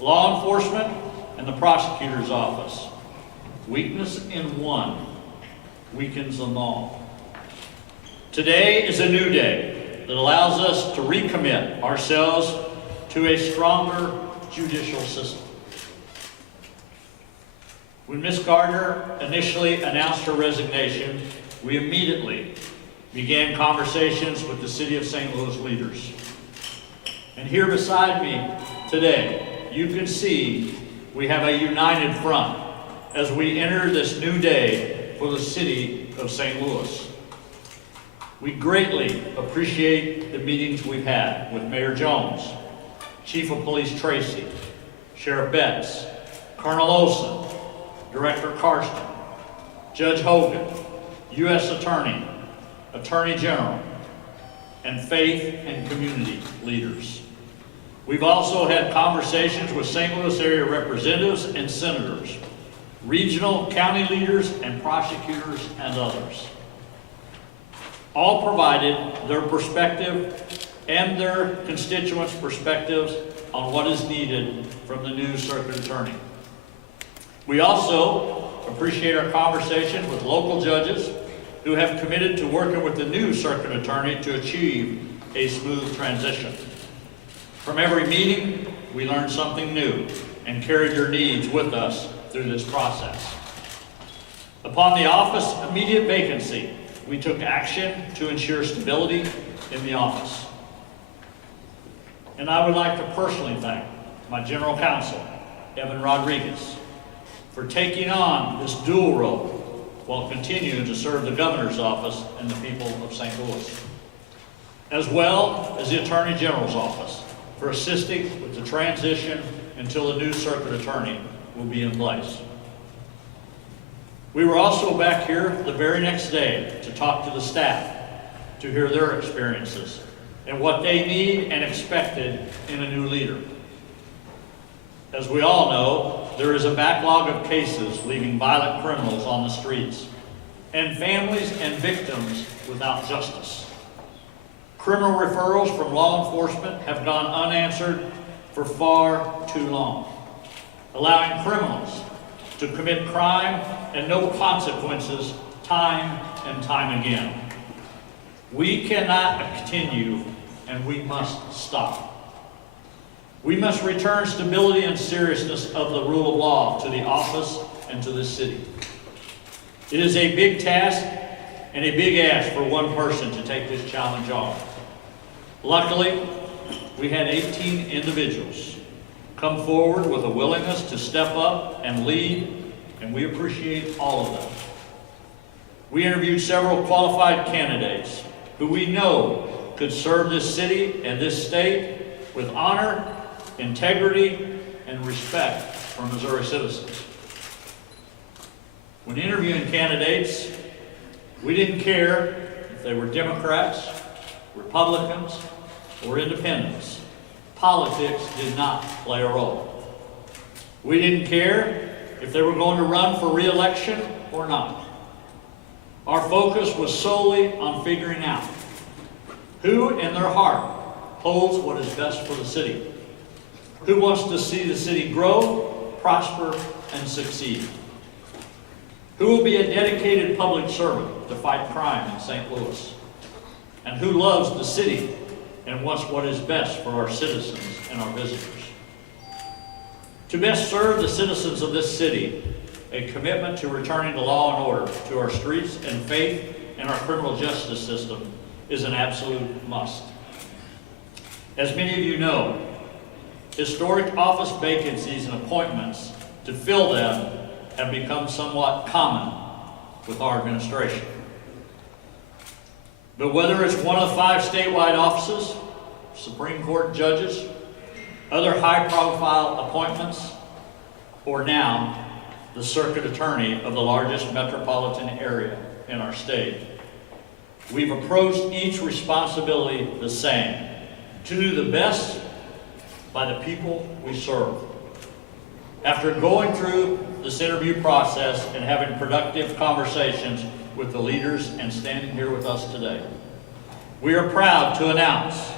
Law enforcement and the prosecutor's office. Weakness in one weakens them all. Today is a new day that allows us to recommit ourselves to a stronger judicial system. When Ms. Gardner initially announced her resignation, we immediately began conversations with the City of St. Louis leaders. And here beside me today, you can see we have a united front as we enter this new day for the City of St. Louis. We greatly appreciate the meetings we've had with Mayor Jones, Chief of Police Tracy, Sheriff Betts, Colonel Olson, Director Carson, Judge Hogan, U.S. Attorney, Attorney General, and faith and community leaders. We've also had conversations with St. Louis area representatives and senators, regional county leaders and prosecutors and others. All provided their perspective and their constituents' perspectives on what is needed from the new circuit attorney. We also appreciate our conversations with local judges who have committed to working with the new circuit attorney to achieve a smooth transition. From every meeting, we learned something new and carried your needs with us through this process. Upon the office immediate vacancy, we took action to ensure stability in the office. And I would like to personally thank my General Counsel, Evan Rodriguez, for taking on this dual role while continuing to serve the Governor's office and the people of St. Louis, as well as the Attorney General's office for assisting with the transition until the new circuit attorney will be in place. We were also back here the very next day to talk to the staff, to hear their experiences and what they need and expected in a new leader. As we all know, there is a backlog of cases leaving violent criminals on the streets and families and victims without justice. Criminal referrals from law enforcement have gone unanswered for far too long, allowing criminals to commit crime and no consequences time and time again. We cannot continue, and we must stop. We must return stability and seriousness of the rule of law to the office and to the city. It is a big task and a big ask for one person to take this challenge on. Luckily, we had 18 individuals come forward with a willingness to step up and lead, and we appreciate all of them. We interviewed several qualified candidates who we know could serve this city and this state with honor, integrity, and respect for Missouri citizens. When interviewing candidates, we didn't care if they were Democrats, Republicans, or independents. Politics did not play a role. We didn't care if they were going to run for re-election or not. Our focus was solely on figuring out who in their heart holds what is best for the city, who wants to see the city grow, prosper, and succeed, who will be a dedicated public servant to fight crime in St. Louis, and who loves the city and wants what is best for our citizens and our visitors. To best serve the citizens of this city, a commitment to returning to law and order to our streets and faith in our criminal justice system is an absolute must. As many of you know, historic office vacancies and appointments to fill them have become somewhat common with our administration. But whether it's one of the 5 statewide offices, Supreme Court judges, other high-profile appointments, or now the circuit attorney of the largest metropolitan area in our state, we've approached each responsibility the same: to do the best by the people we serve. After going through this interview process and having productive conversations with the leaders and standing here with us today, we are proud to announce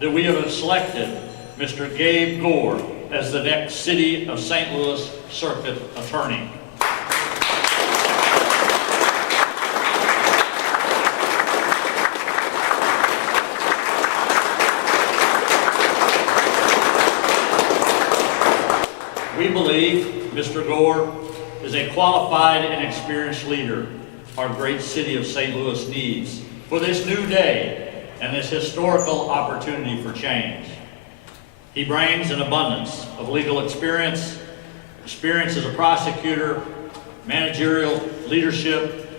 that we have selected Mr. Gabe Gore as the next City of St. Louis Circuit Attorney. We believe Mr. Gore is a qualified and experienced leader our great city of St. Louis needs for this new day and this historical opportunity for change. He brings an abundance of legal experience as a prosecutor, managerial leadership,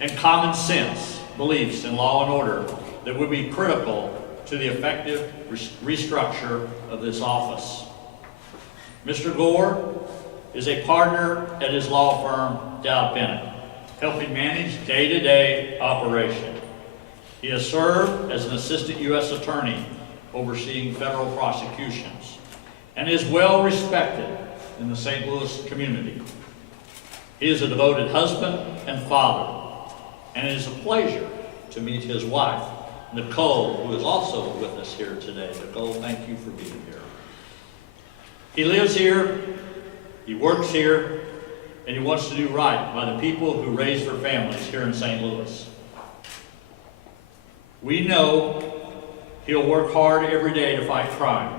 and common sense beliefs in law and order that would be critical to the effective restructure of this office. Mr. Gore is a partner at his law firm, Dow Bennett, helping manage day-to-day operation. He has served as an assistant U.S. attorney overseeing federal prosecutions and is well respected in the St. Louis community. He is a devoted husband and father, and it is a pleasure to meet his wife, Nicole, who is also with us here today. Nicole, thank you for being here. He lives here, he works here, and he wants to do right by the people who raise their families here in St. Louis. We know he'll work hard every day to fight crime,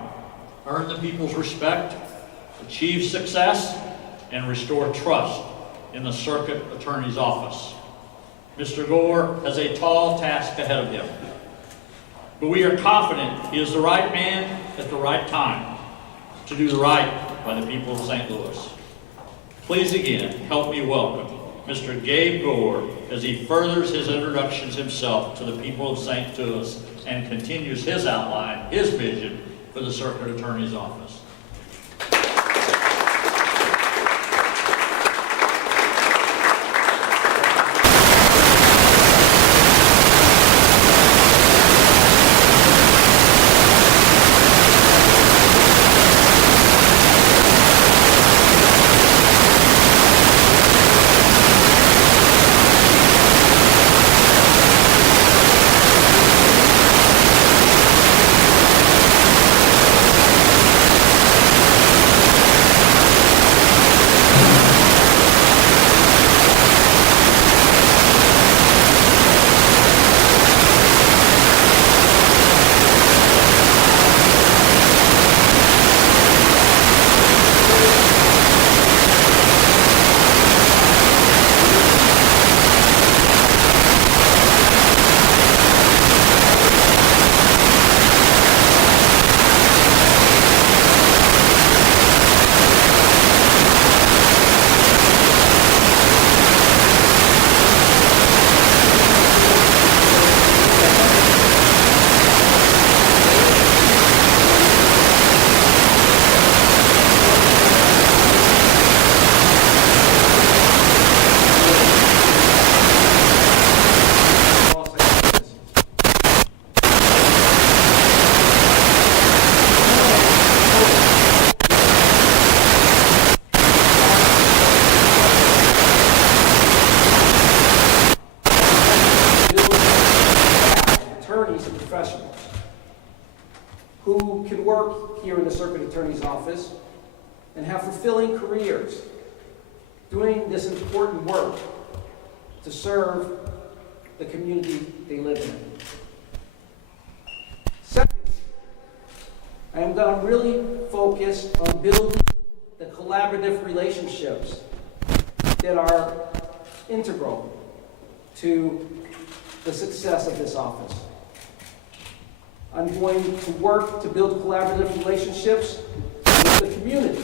earn the people's respect, achieve success, and restore trust in the Circuit Attorney's Office. Mr. Gore has a tall task ahead of him, but we are confident he is the right man at the right time to do the right by the people of St. Louis. Please again help me welcome Mr. Gabe Gore as he furthers his introductions himself to the people of St. Louis and continues his outline, his vision for the Circuit Attorney's Office. Who can work here in the Circuit Attorney's Office and have fulfilling careers doing this important work to serve the community they live in. Second, I am going to really focus on building the collaborative relationships that are integral to the success of this office. I'm going to work to build collaborative relationships with the community.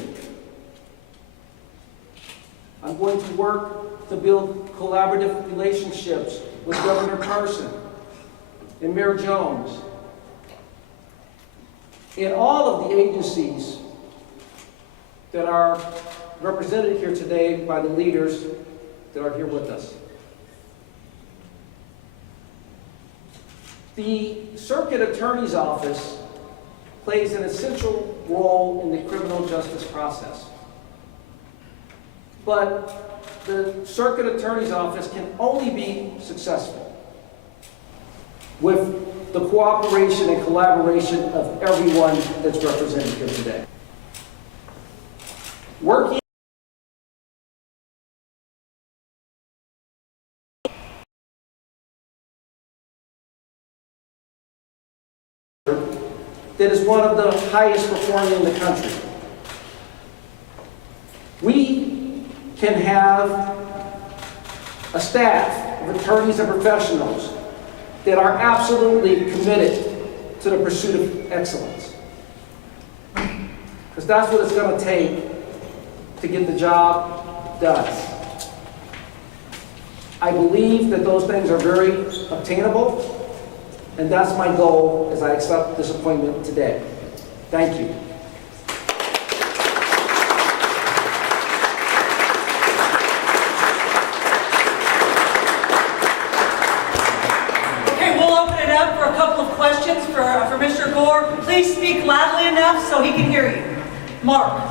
I'm going to work to build collaborative relationships with Governor Parson and Mayor Jones and all of the agencies that are represented here today by the leaders that are here with us. The Circuit Attorney's Office plays an essential role in the criminal justice process. But the Circuit Attorney's Office can only be successful with the cooperation and collaboration of everyone that's represented here today. Working that is one of the highest performing in the country. We can have a staff of attorneys and professionals that are absolutely committed to the pursuit of excellence. Because that's what it's going to take to get the job done. I believe that those things are very obtainable, and that's my goal as I accept this appointment today. Thank you. Okay, we'll open it up for a couple of questions for Mr. Gore. Please speak loudly enough so he can hear you. Mark.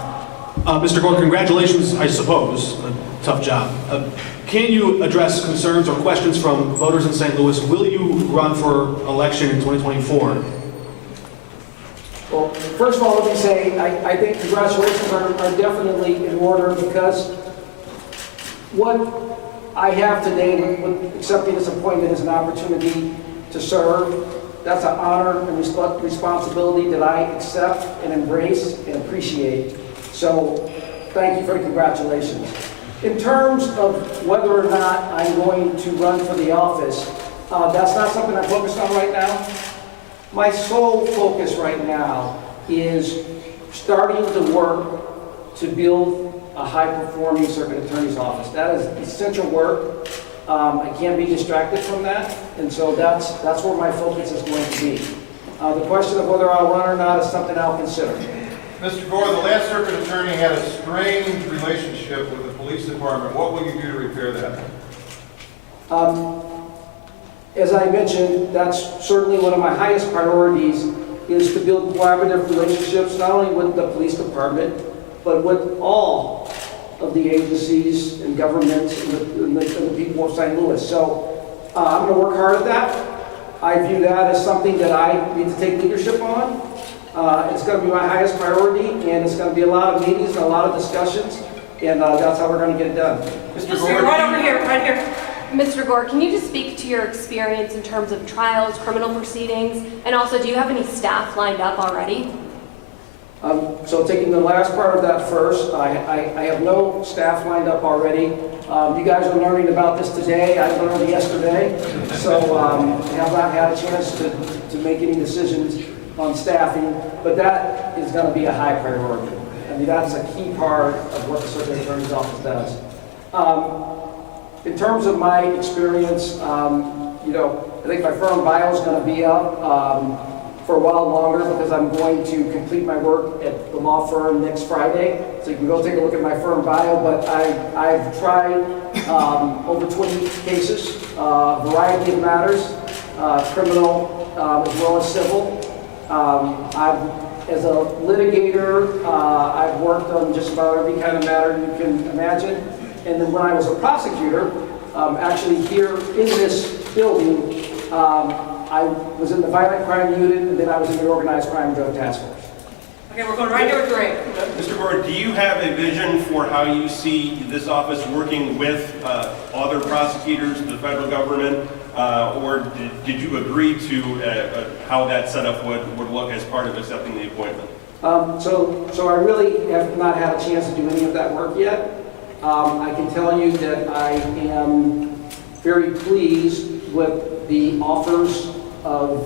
Mr. Gore, congratulations, I suppose. A tough job. Can you address concerns or questions from voters in St. Louis? Will you run for election in 2024? Well, first of all, let me say, I think congratulations are definitely in order, because what I have today with accepting this appointment is an opportunity to serve. That's an honor and responsibility that I accept and embrace and appreciate. So thank you for the congratulations. In terms of whether or not I'm going to run for the office, that's not something I'm focused on right now. My sole focus right now is starting the work to build a high-performing circuit attorney's office. That is essential work. I can't be distracted from that, and so that's where my focus is going to be. The question of whether I'll run or not is something I'll consider. Mr. Gore, the last circuit attorney had a strained relationship with the police department. What will you do to repair that? As I mentioned, that's certainly one of my highest priorities, is to build collaborative relationships, not only with the police department, but with all of the agencies and governments and the people of St. Louis. So I'm going to work hard at that. I view that as something that I need to take leadership on. It's going to be my highest priority, and it's going to be a lot of meetings and a lot of discussions, and that's how we're going to get it done. Mr. Gore, right over here, right here. Mr. Gore, can you just speak to your experience in terms of trials, criminal proceedings, and also do you have any staff lined up already? So taking the last part of that first, I have no staff lined up already. You guys are learning about this today. I learned yesterday, so I have not had a chance to make any decisions on staffing, but that is going to be a high priority. I mean, that's a key part of what the circuit attorney's office does. In terms of my experience, I think my firm bio is going to be up for a while longer, because I'm going to complete my work at the law firm next Friday. So you can go take a look at my firm bio, but I've tried over 20 cases, a variety of matters, criminal as well as civil. As a litigator, I've worked on just about every kind of matter you can imagine. And then when I was a prosecutor, actually here in this building, I was in the violent crime unit, and then I was in the organized crime drug task force. Okay, we're going right here with Ray. Mr. Gore, do you have a vision for how you see this office working with other prosecutors, the federal government, or did you agree to how that setup would look as part of accepting the appointment? So I really have not had a chance to do any of that work yet. I can tell you that I am very pleased with the offers of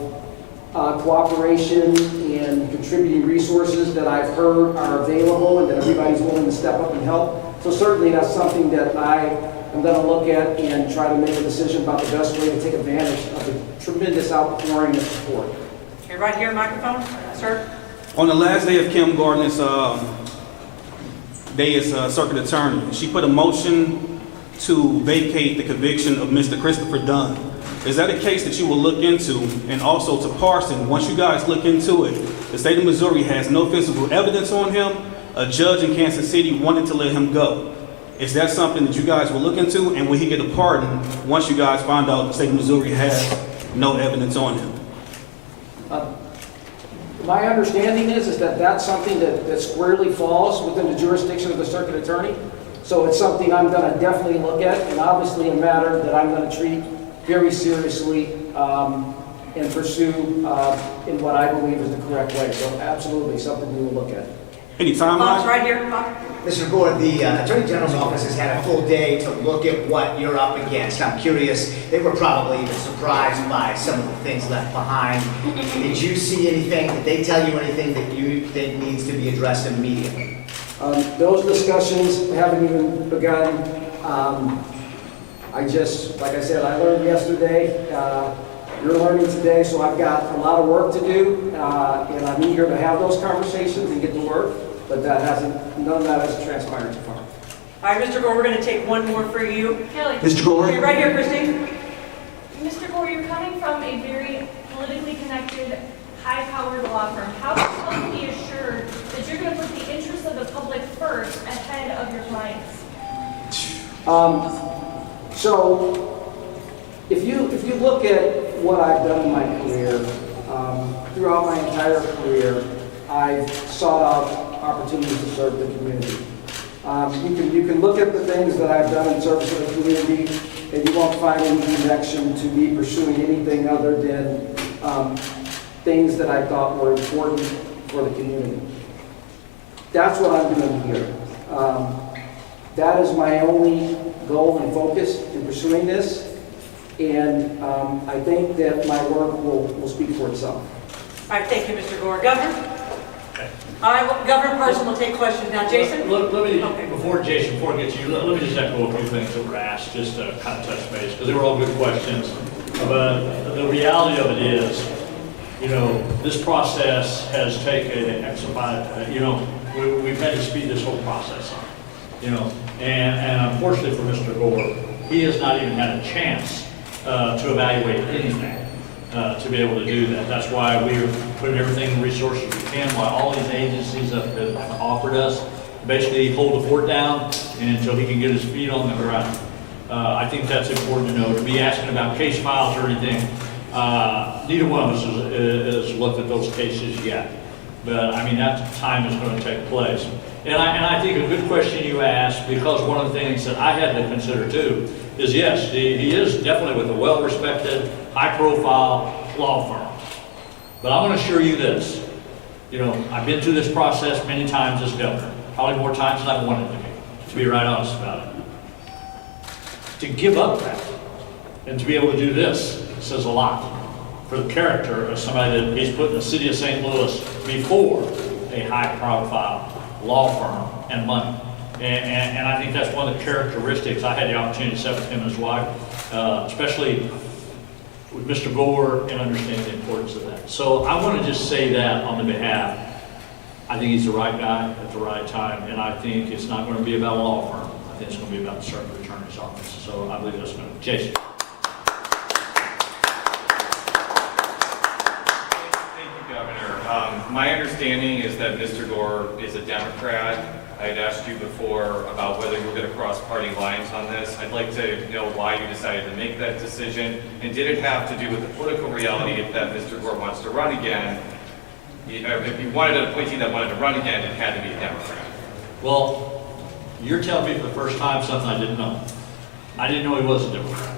cooperation and contributing resources that I've heard are available, and that everybody's willing to step up and help. So certainly that's something that I am going to look at and try to make a decision about the best way to take advantage of the tremendous outpouring of support. Okay, right here, microphone, sir. On the last day of Kim Gardner's day as circuit attorney, she put a motion to vacate the conviction of Mr. Christopher Dunn. Is that a case that you will look into? And also to Parson, once you guys look into it, the state of Missouri has no physical evidence on him. A judge in Kansas City wanted to let him go. Is that something that you guys will look into? And will he get a pardon once you guys find out the state of Missouri has no evidence on him? My understanding is that that's something that squarely falls within the jurisdiction of the circuit attorney. So it's something I'm going to definitely look at, and obviously a matter that I'm going to treat very seriously and pursue in what I believe is the correct way. So absolutely, something we will look at. Any Bob's timeline? right here, Bob. Mr. Gore, the Attorney General's office has had a full day to look at what you're up against. I'm curious, they were probably even surprised by some of the things left behind. Did you see anything, did they tell you anything that you think needs to be addressed immediately? Those discussions haven't even begun. Like I said, I learned yesterday. You're learning today, so I've got a lot of work to do, and I'm eager to have those conversations and get to work, but none of that has transpired so far. All right, Mr. Gore, we're going to take one more for you. Kelly. Mr. Gore? Okay, right here, Christine. Mr. Gore, you're coming from a very politically connected, high-powered law firm. How can you be assured that you're going to put the interests of the public first ahead of your clients? So, if you look at what I've done in my career, throughout my entire career, I've sought out opportunities to serve the community. You can look at the things that I've done in service of the community, and you won't find any connection to me pursuing anything other than things that I thought were important for the community. That's what I'm doing here. That is my only goal and focus in pursuing this, and I think that my work will speak for itself. All right, thank you, Mr. Gore. Governor? All right, well, Governor Parson will take questions now. Jason? Let me, Okay. before I get to you, let me just echo a few things that were asked, just to kind of touch base, because they were all good questions. But the reality of it is, this process has taken we've had to speed this whole process up, and unfortunately for Mr. Gore, he has not even had a chance to evaluate anything to be able to do that. That's why we're putting everything in resources we can, while all these agencies have offered us basically hold the fort down until he can get his feet on the ground. I think that's important to know. To be asking about case files or anything, neither one of us has looked at those cases yet. But I mean, that time is going to take place. And I think a good question you asked, because one of the things that I had to consider too, is yes, he is definitely with a well-respected, high-profile law firm. But I want to assure you this, I've been through this process many times as governor, probably more times than I've wanted to be right honest about it. To give up that and to be able to do this says a lot for the character of somebody that he's put in the city of St. Louis before a high-profile law firm and money. And I think that's one of the characteristics. I had the opportunity to sit with him and his wife, especially with Mr. Gore, and understanding the importance of that. So I want to just say that on the behalf. I think he's the right guy at the right time, and I think it's not going to be about a law firm. I think it's going to be about the circuit attorney's office. So I believe that's going to. Jason. My understanding is that Mr. Gore is a Democrat. I had asked you before about whether you were going to cross party lines on this. I'd like to know why you decided to make that decision, and did it have to do with the political reality that Mr. Gore wants to run again? If you wanted an appointee that wanted to run again, it had to be a Democrat. Well, you're telling me for the first time something I didn't know. I didn't know he was a Democrat.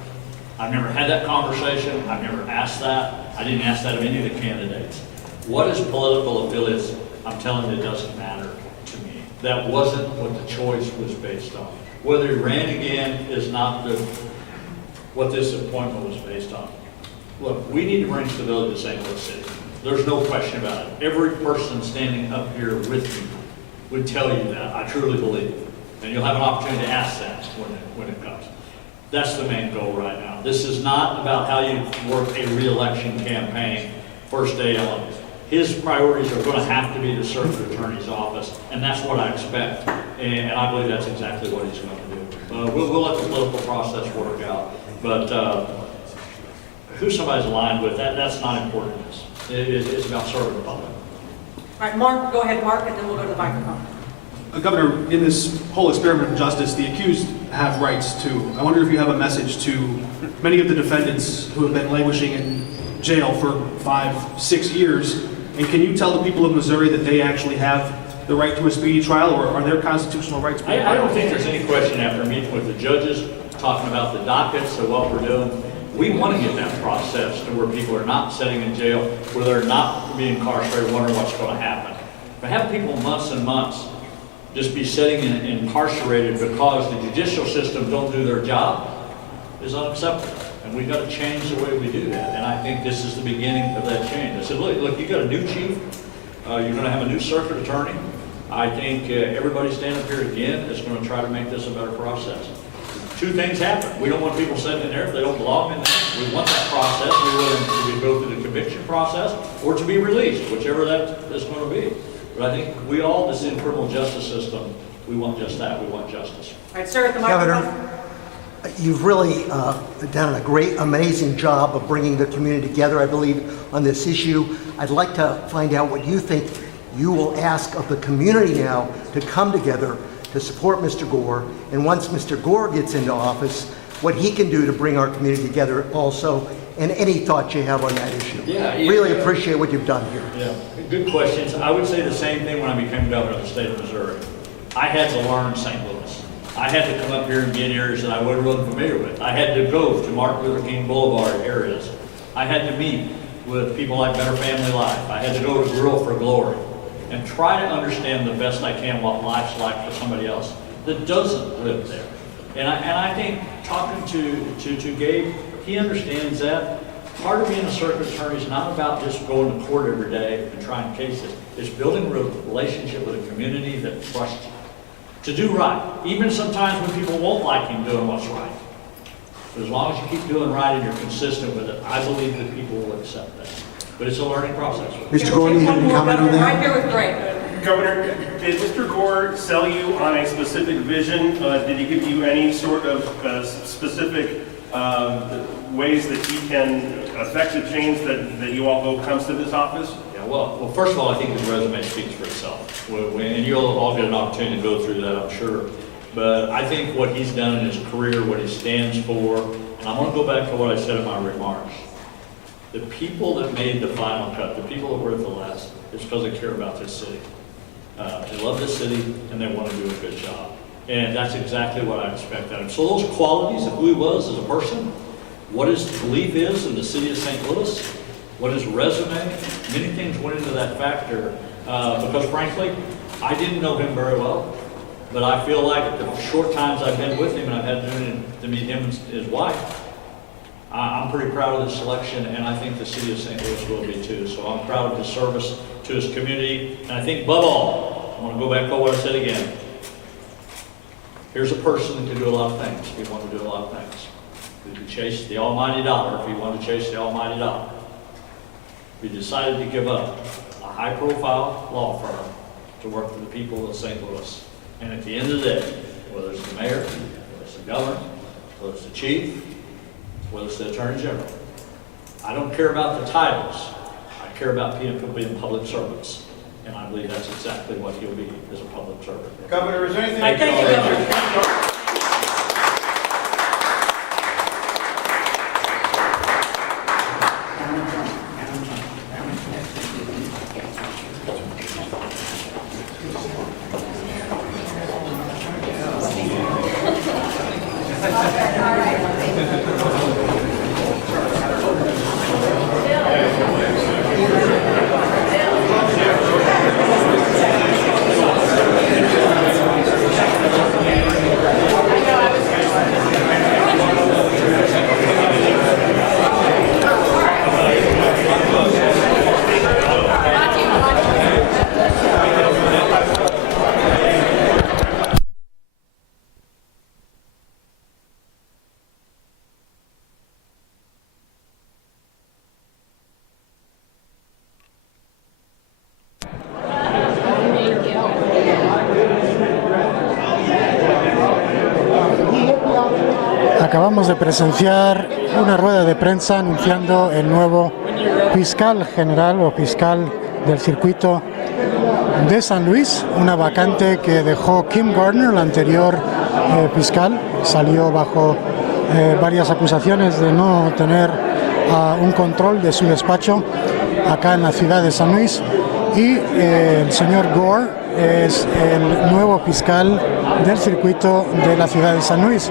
I've never had that conversation. I've never asked that. I didn't ask that of any of the candidates. What is political affiliates? I'm telling you, it doesn't matter to me. That wasn't what the choice was based on. Whether he ran again is not what this appointment was based on. Look, we need to bring stability to St. Louis City. There's no question about it. Every person standing up here with me would tell you that. I truly believe. And you'll have an opportunity to ask that when it comes. That's the main goal right now. This is not about how you work a re-election campaign first day on. His priorities are going to have to be the circuit attorney's office, and that's what I expect. And I believe that's exactly what he's going to do. We'll let the political process work out. But who somebody's aligned with, that's not important to us. It's about serving the public. All right, Mark, go ahead, Mark, and then we'll go to the microphone. Governor, in this whole experiment of justice, the accused have rights too. I wonder if you have a message to many of the defendants who have been languishing in jail for 5-6 years And can you tell the people of Missouri that they actually have the right to a speedy trial, or are their constitutional rights being I don't violated? think there's any question after meeting with the judges, talking about the dockets of what we're doing. We want to get that process to where people are not sitting in jail, where they're not being incarcerated, wondering what's going to happen. But have people months and months just be sitting incarcerated because the judicial system don't do their job is unacceptable. And we've got to change the way we do that. And I think this is the beginning of that change. I said, look, you got a new chief. You're going to have a new circuit attorney. I think everybody standing up here again is going to try to make this a better process. Two things happen. We don't want people sitting in there if they don't belong in there. We want that process. We want them to go through the conviction process or to be released, whichever that is going to be. But I think we all, this in criminal justice system, we want just that. We want justice. All right, sir, at the microphone. Governor, you've really done a great, amazing job of bringing the community together, I believe, on this issue. I'd like to find out what you think you will ask of the community now to come together to support Mr. Gore, and once Mr. Gore gets into office, what he can do to bring our community together also, and any thoughts you have on that issue. Yeah, really appreciate what you've done here. Yeah, good questions. I would say the same thing when I became governor of the state of Missouri. I had to learn St. Louis. I had to come up here and be in areas that I wasn't really familiar with. I had to go to Martin Luther King Boulevard areas. I had to meet with people like Better Family Life. I had to go to Grill for Glory and try to understand the best I can what life's like for somebody else that doesn't live there. And I think talking to Gabe, he understands that. Part of being a circuit attorney is not about just going to court every day and trying cases. It's building a relationship with a community that trusts you to do right, even sometimes when people won't like him doing what's right. But as long as you keep doing right and you're consistent with it, I believe that people will accept that. But it's a learning process. Mr. Gore, you have any comment on Right that? here with Greg. Governor, did Mr. Gore sell you on a specific vision? Did he give you any sort of specific ways that he can affect the change that you all hope comes to this office? Yeah, well, first of all, I think his resume speaks for itself. And you'll all get an opportunity to go through that, I'm sure. But I think what he's done in his career, what he stands for, and I want to go back to what I said in my remarks. The people that made the final cut, the people that were at the last, it's because they care about this city. They love this city, and they want to do a good job. And that's exactly what I expect out of him. So those qualities of who he was as a person, what his belief is in the city of St. Louis, what his resume, many things went into that factor. Because frankly, I didn't know him very well. But I feel like the short times I've been with him, and I've had to meet him and his wife, I'm pretty proud of this selection, and I think the city of St. Louis will be too. So I'm proud of his service to his community. And I think above all, I want to go back to what I said again. Here's a person that can do a lot of things if he wanted to do a lot of things. He could chase the almighty dollar if he wanted to chase the almighty dollar. He decided to give up a high-profile law firm to work for the people of St. Louis. And at the end of the day, whether it's the mayor, whether it's the governor, whether it's the chief, whether it's the attorney general, I don't care about the titles. I care about being public servants. And I believe that's exactly what he'll be as a public servant. Governor, is there anything? Thank you, Governor. Acabamos de presenciar una rueda de prensa anunciando el nuevo fiscal general o fiscal del circuito de San Luis, una vacante que dejó Kim Gardner, la anterior fiscal. Salió bajo varias acusaciones de no tener un control de su despacho. acá en la ciudad de St. Louis. Y el señor Gore es el nuevo fiscal del circuito de la ciudad de St. Louis.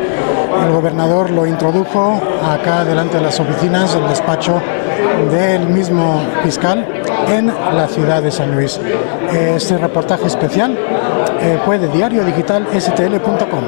El gobernador lo introdujo acá delante de las oficinas del despacho del mismo fiscal en la ciudad de St. Louis. Este reportaje especial fue de Diario Digital STL.com.